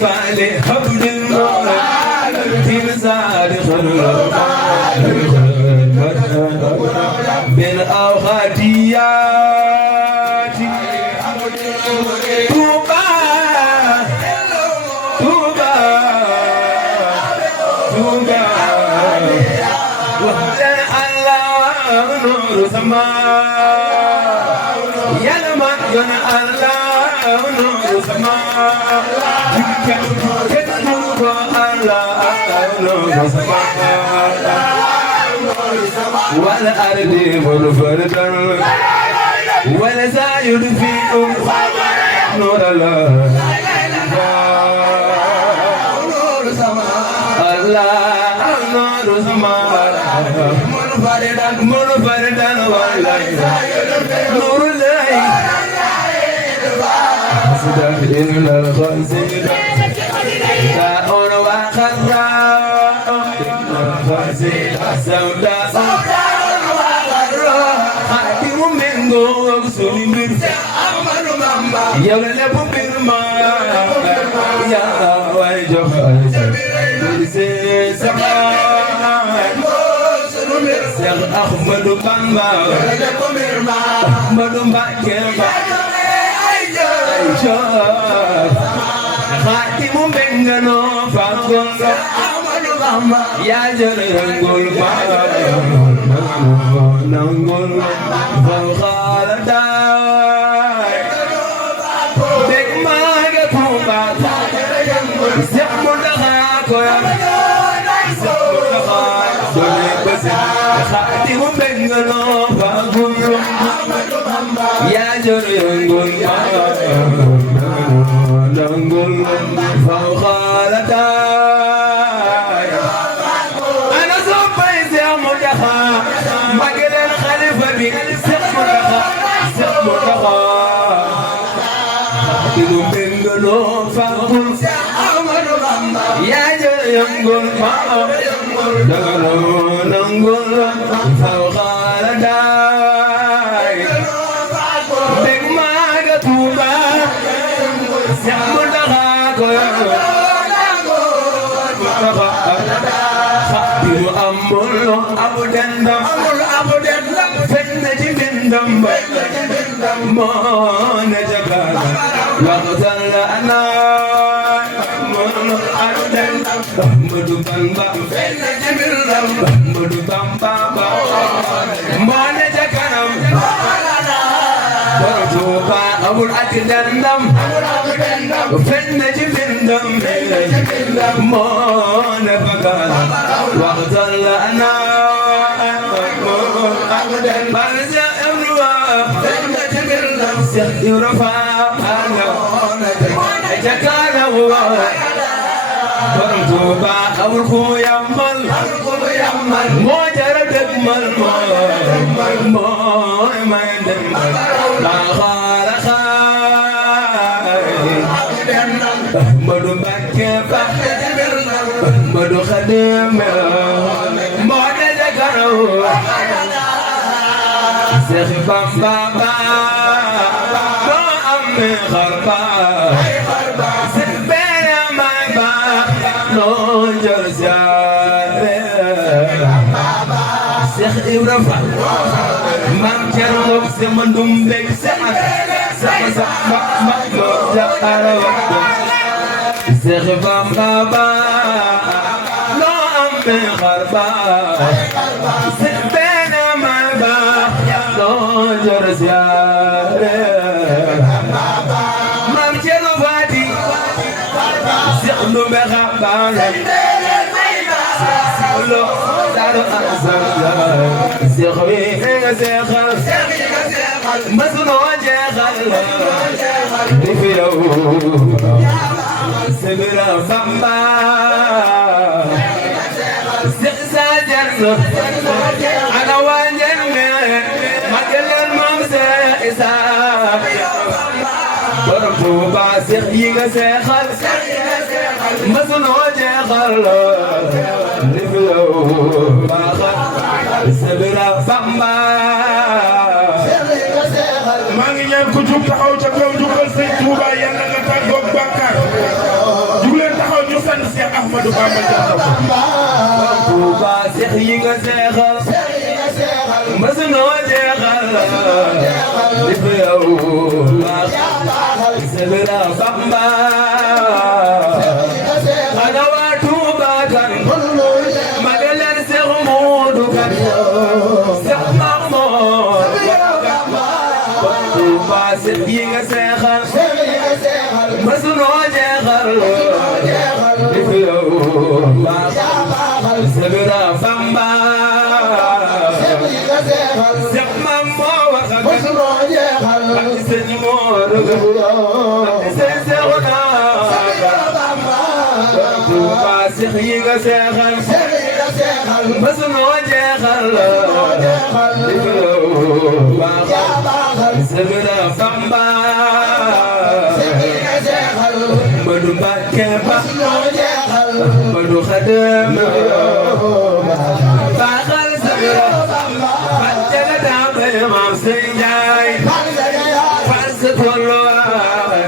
فعلي حب المولى في مسار خلق بالأوقاتيات توبا توبا توبا وحدنا الله نور سماء يا لمن الله نور سماء كتب الله نور سماء والأرض منفردا ولا زايد في نور الله نور سماء الله نور سماء منفردا ولا نور الله سدخل الخنزير تاون وخضراء الخنزير سوداء خاتم من غوغ سليم يا لب برما يا وجه سيغ أحمد بامبا أحمد مبكبا خاتم بنغنو فاقول يا جرنغول نغول فالخالداي دك ماغا توبا سيمودخا كويا سيمودخا دوني بس خاتم بنغنو فاقول يا جرنغول نغول فالخالداي أنا صبي سيمودخا ماغل الخليفة بي سيمودخا سيمودخا خاتم بنغنو فاقول يا جرنغول نغول فالخالداي دك ماغا توبا سيمودخا كويا خاتم أمبولو أبو دندم فن جبندم مون جبال وقتل أنا مون أردن مدو بامبا فن جبندم مدو بامبا مون جكرم توبا أبو الأكدندم فن جبندم مون بقال وقتل أنا برزا أمروا يرفع جكانا توبا أبو الخيامل موجرد مل موي ما يندم لا خالق مدو مكبا مدو خدم مونا جكانو سيخي بامبا ما أمي خربا سبينا ما يبا نونجر زيارة سيخ إبرافا مام كيرو سمندوم بك سمس سمس ما جاكارو سيخ بامبا ما أمي خربا سبينا ما يبا نونجر زيارة مام كيرو فادي سيخلو بخبار سيخلو دارو أزمزار سيخوي سيخل مسنو جيخل نفيرو سبرا بامبا سيخسا جنو أنا وانجن مجل الممسى إساب توبا سيخيغا سيخل مسنو جيخل نفيرو باخل سبرا بامبا maa ngi ñaan ku jug taxaw ca kaw jugal Sëñ Tuuba yàlla nga Ahmadou Bamba Diallo Touba Seex yi nga seexal mësunoo jeexal li fi yow baax Sebira Bamba ana waa Touba kan magaleen Seex Moodu kan Seex Mamoor Touba Seex yi nga seexal mësunoo jeexal li fi yow baax Sebira Bamba Seex Mamoor wax ak sëñ Moodu sëñ Seexuna Touba Seex yi nga seexal mësunoo jeexal li fi yow baax Sebira Bamba Madu Mbàkke ba Madu Xadim baaxal Sebira Bàjjala daabay Maam Sey Njaay far sa tolluwaay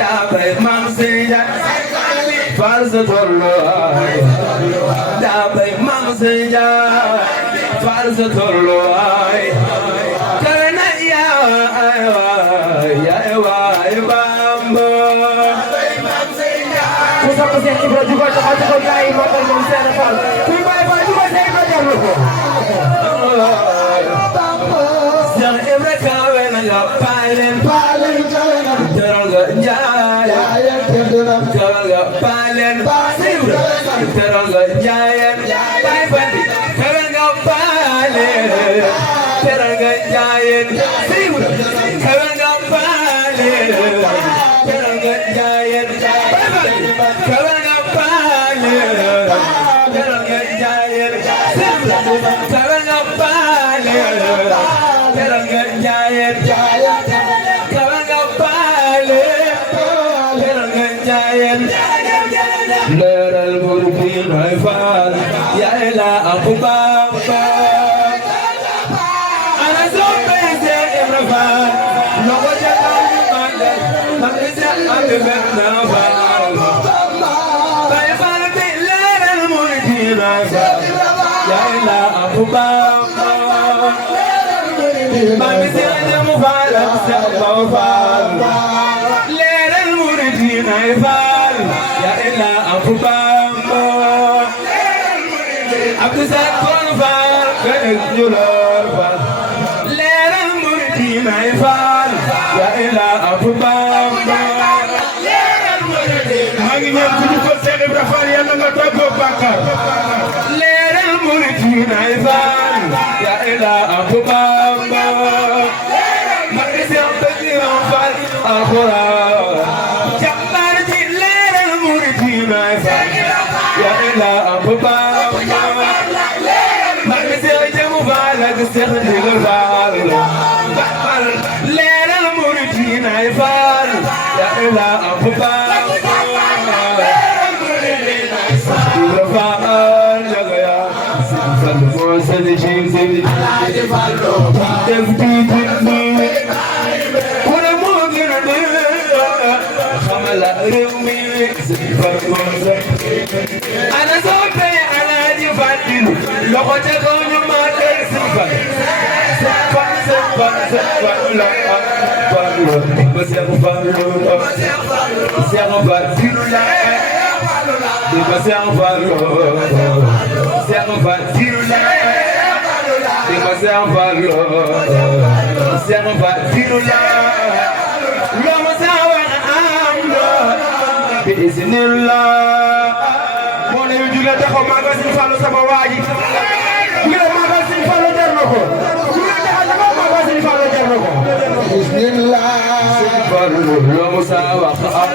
daabay Maam Sey Njaay far sa tolluwaay daabay Maam Sey Njaay far sa tolluwaay kawe na yaay waay Bamba ku sopp Seex Ibra jugal taxaw ci kaw gaay yi magal moom Seex Fall kuy bay bay jugal Seex Ibra jarlu ko Seex Ibra kawe na nga paaleen teral nga njaayeen teral nga paaleen teral nga njaayeen bay bandi kawe nga paaleen teral nga njaayeen kawe nga paaleen teral nga njaayeen bay bandi kawe nga paaleen teral nga njaayeen kawe nga paaleen teral nga njaayeen kawe nga paaleen teral nga njaayeen leeral bur bi nooy faal yaay la ak Bamba ana soppe Seex Ibra Faal loxo ca kaw ñu màggal mag mi Seex Abdu Benna Faal bay faal bi leeral bur bi nooy faal yaay la ak Bamba Mami Seex Jaamu Faal ak Seex Baw Faal leeral murid yi nay faal yaa ila ak Bamba Abdu Sakkoor Faal gënëg Njuloor Faal leeral murid yi nay faal yaa ila ak Bamba maa ngi ñaan ku jukkal Seex Ibra Fall yàlla nga toggoo bàkkaar leeral murid yi nay faal yaa ila ak Bamba Mami Seex Basiru Faal alxuraan jàmbaar ji leeral murid yi nay faal yaa ila ak Bamba Mami Seex Jaamu Faal ak Seex Ndigal Faal leeral murid yi nay faal yaa ila ak Bamba Ibra Faal jaga yaa Fall moo sëñ ci def tiiti ni ku ne moo gën a dee xamala réew mi Fall moo sëñ ana soppe Alaaji Fadilu loxo ca kaw ñu màggal si Fall la ba Seex Fallu la di ba Seex Fallu Seex Fallu la di ba Seex Fallu Seex Fallu la loo ma sa wax am na bi iznillah moo ne yu jugee taxaw magal Sëñ Fallu sama waa ji jugee magal Sëñ Fallu jar na ko jugee taxaw magal Sëñ Fallu jar na ko Sëñ Fallu loo ma sa wax am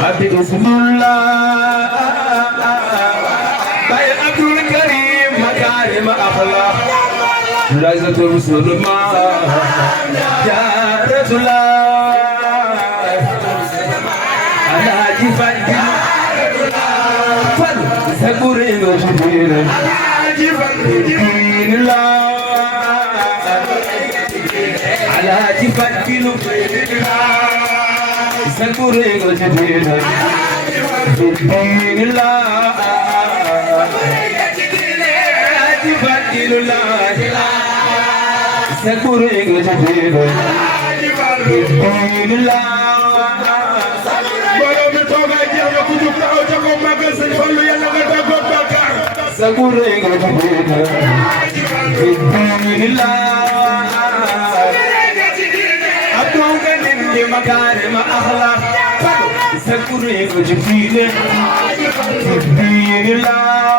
na bi iznillah Baye Abdul Karim makarim akhlaq Raisatul Sulma Jaratullah Alaaji Fadilu Fall Sakure no jibine Alaaji Fadilu Alaaji Fadilu Sakure no jibine دين الله تبدل الله سكورين جديد دين الله سكورين جديد دين الله أبوك نندي مكارم أخلاق سكورين جديد دين الله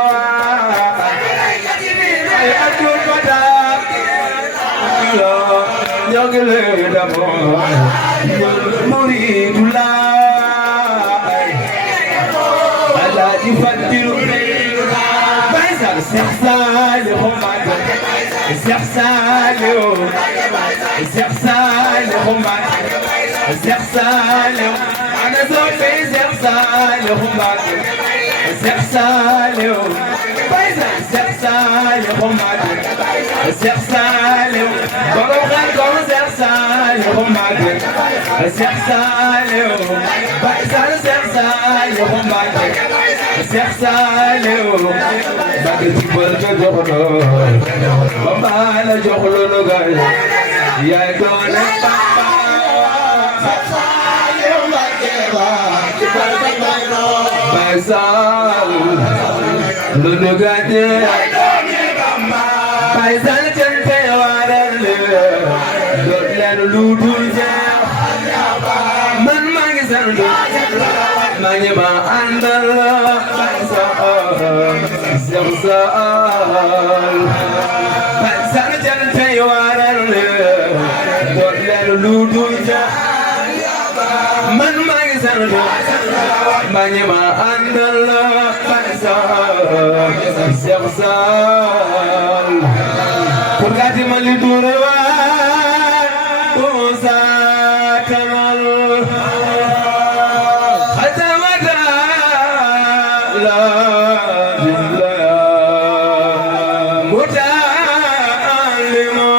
أبوك بدأ يغلب دموع مريد الله ألا يفدر بيزر سيحسالهم سيحسالهم سيحسالهم سيحسالهم أنا زوجي سيحسالهم سيحسالهم بيزر سيحسالهم سيحسالهم بروغانكم سيحسالهم سيحسالهم بيزر سيحسالهم سيحسالهم بقيت بركة جهلو بابا لا جهلو نقال يا دون Baisal Lulugatnya Baisal Cente Warale Dotlan Luduja Man Mangisan Manyama Andal Baisal Samsal Baisal Cente Warale Dotlan Luduja Man Mangisan Manyama Andal Baisal Samsal Purgati Malidurwa Usa Kanal Khatamata La Jilla Mutalimo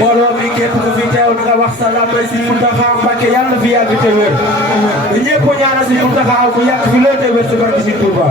Bolo bi képp ku fi teew nga wax salaam bay si Muntaxa Mbàkke yàlla fi yàgg te wér ñépp ñaanal si Muntaxa ku yàgg fi lool te wér si barke si Tuuba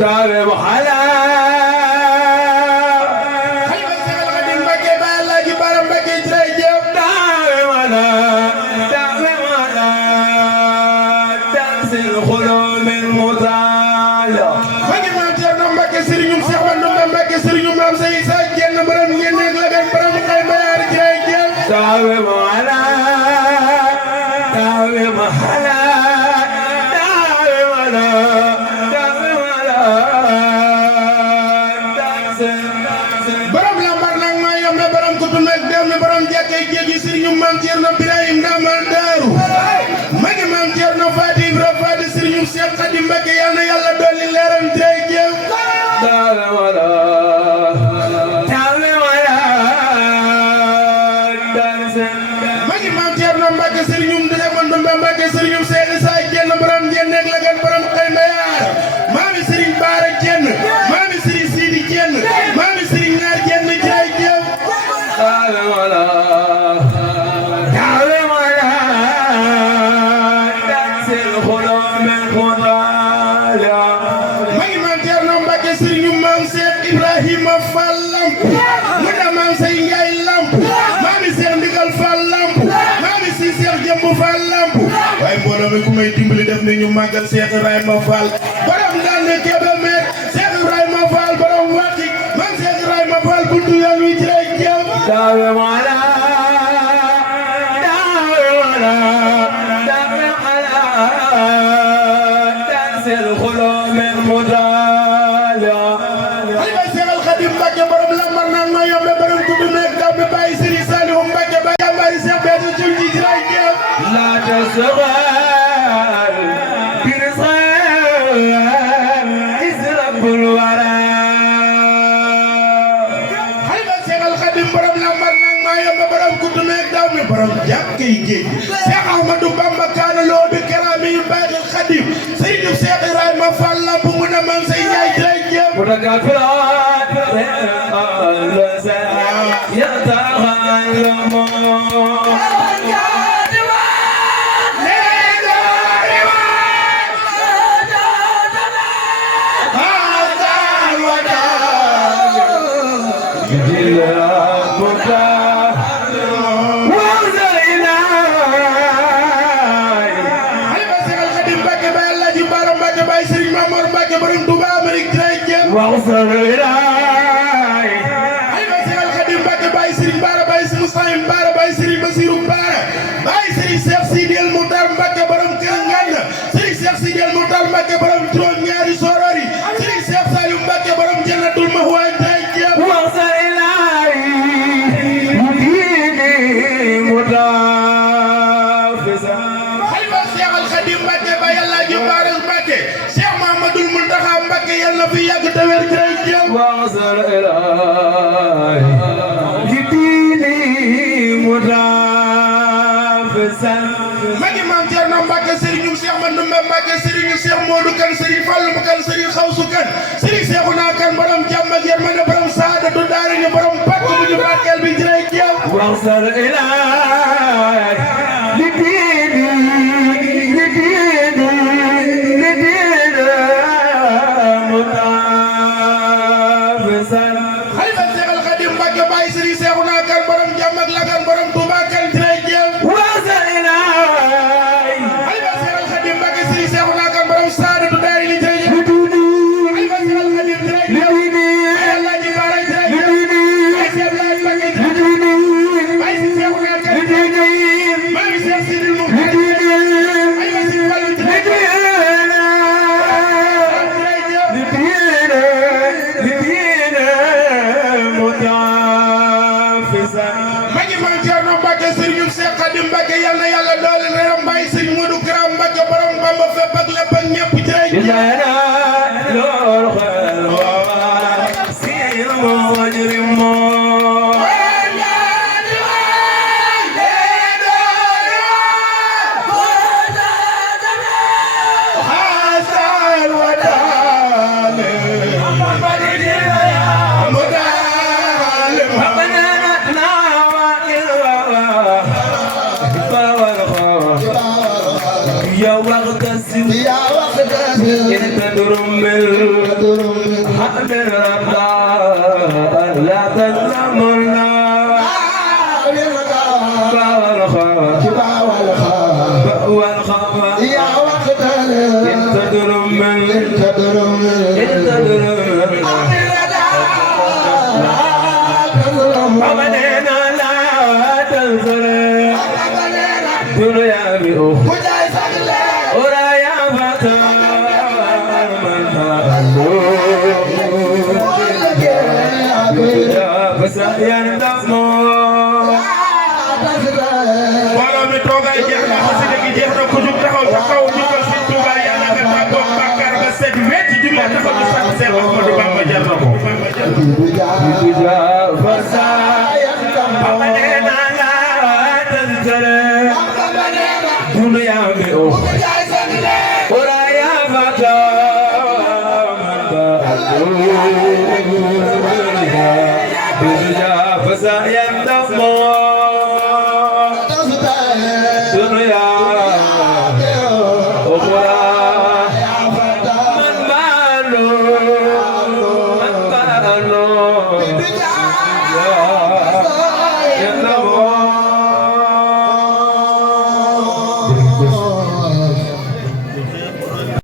دار محلا Cheikh Khadim Mbacké yal na Yàlla dolli leeram jërëjëf dawe wala magi maam Thierno Mbacké Serigne Ndoumbé Ndoumbé Mbacké Serigne Cheikh Issa Diène borom Diène ak la gan borom Xayma Yaar maami Serigne Bara Diène maami Serigne Sidi Diène maami Serigne Ñaar Diène jërëjëf dawe wala Ibrahima Fall Lamp mu da maam say Njaay Lamp maami Seex Ndigal Fall Lamp maami si Seex Jëmb Fall Lamp waaye mbooloo mi ku may dimbali def ni ñu màggal Seex Ibrahima Fall borom Ndande Kébémer Seex Ibrahima Fall borom Wati maam Seex Ibrahima Fall buntu yoon wi jërëjëf dawe wala dawe wala dawe wala dansel xolo men mudala Mbacké borom lambar naan ma yombe borom tuddu nek daw bi bàyyi Serigne Saliou Mbacké ba yambaari Cheikh Béthio Thioune ji jërëjëf la tasghar birzar izrabul wara Xalifa Cheikh Al Khadim borom lambar naan ma yombe borom tuddu nek daw mi borom jàkkay géej Cheikh Ahmadou Bamba kaana loo bi karaami yu baax Al Khadim Seydou Cheikh Ibrahima Fall Lamp mu ne man say Njaay jërëjëf وصل إلهي أيوة سيد الخديم باكي باي سيرين بارا باي سيرين مسلم بارا باي سيرين بسيرو بارا باي سيرين شيخ سيدي المختار باكي برام كرنغانا سيرين شيخ سيدي المختار باكي برام جرون ñaari sorori سيرين شيخ سالم باكي برام جنة المهوى جايجيب وصل إلهي مديني مدافزا أيوة سيد الخديم باكي باي الله جبارس باكي شيخ محمد المنتخى باكي يلا في ياك تور جايجيب وصل إلهي مديني مدافزا magi maam Thierno Mbacké Serigne Cheikh Mandoumbe Mbacké Serigne Cheikh Modou Kane Serigne Fallou Kane Serigne Xawsu Kane Serigne Cheikhouna Kane borom jàmm ak yërmande borom saadatu daara ñu borom pàkk bu ñu barkeel bi jërëjëf وصل إلهي لديني مدافزا Xalifa Cheikh Al Khadim Mbacké Baye Serigne Cheikhouna Kane borom jàmm ak lagan borom Touba Kane jërëjëf وصل إلهي Xalifa Cheikh Al Khadim Mbacké Serigne Cheikhouna Kane borom saadatu daara ñu jërëjëf Xalifa Cheikh Al Khadim jërëjëf Allah ji baara jërëjëf Baye Cheikh Abdoulaye Mbacké Baye Cheikhouna Kane maa ngi Cheikh Sidil Moukhtar Xalifa Serigne Fallou jërëjëf magi maam Thierno Mbacké Serigne Cheikh Khadim Mbacké yal na Yàlla doole leeram Baye Serigne Modou Kara Mbacké borom Bamba fépp ak lépp ak ñëpp jërëjëf يا وقت السن إن تدرمل حق الرضا لا تظلمنا والخوف يا وقت إن تدرمل أبدنا لا تنظر دنيا بأخ ورايا فتى mbooloo mi toogaay jeex na xasida gi jeex na ku jug taxaw ca kaw ñu ko Sëñ Tuuba yàlla nga tàggoog bàkkaar ba set wecc julle taxaw ñu sant Seex Ahmadu Bamba jar na ko فسيندم دنيا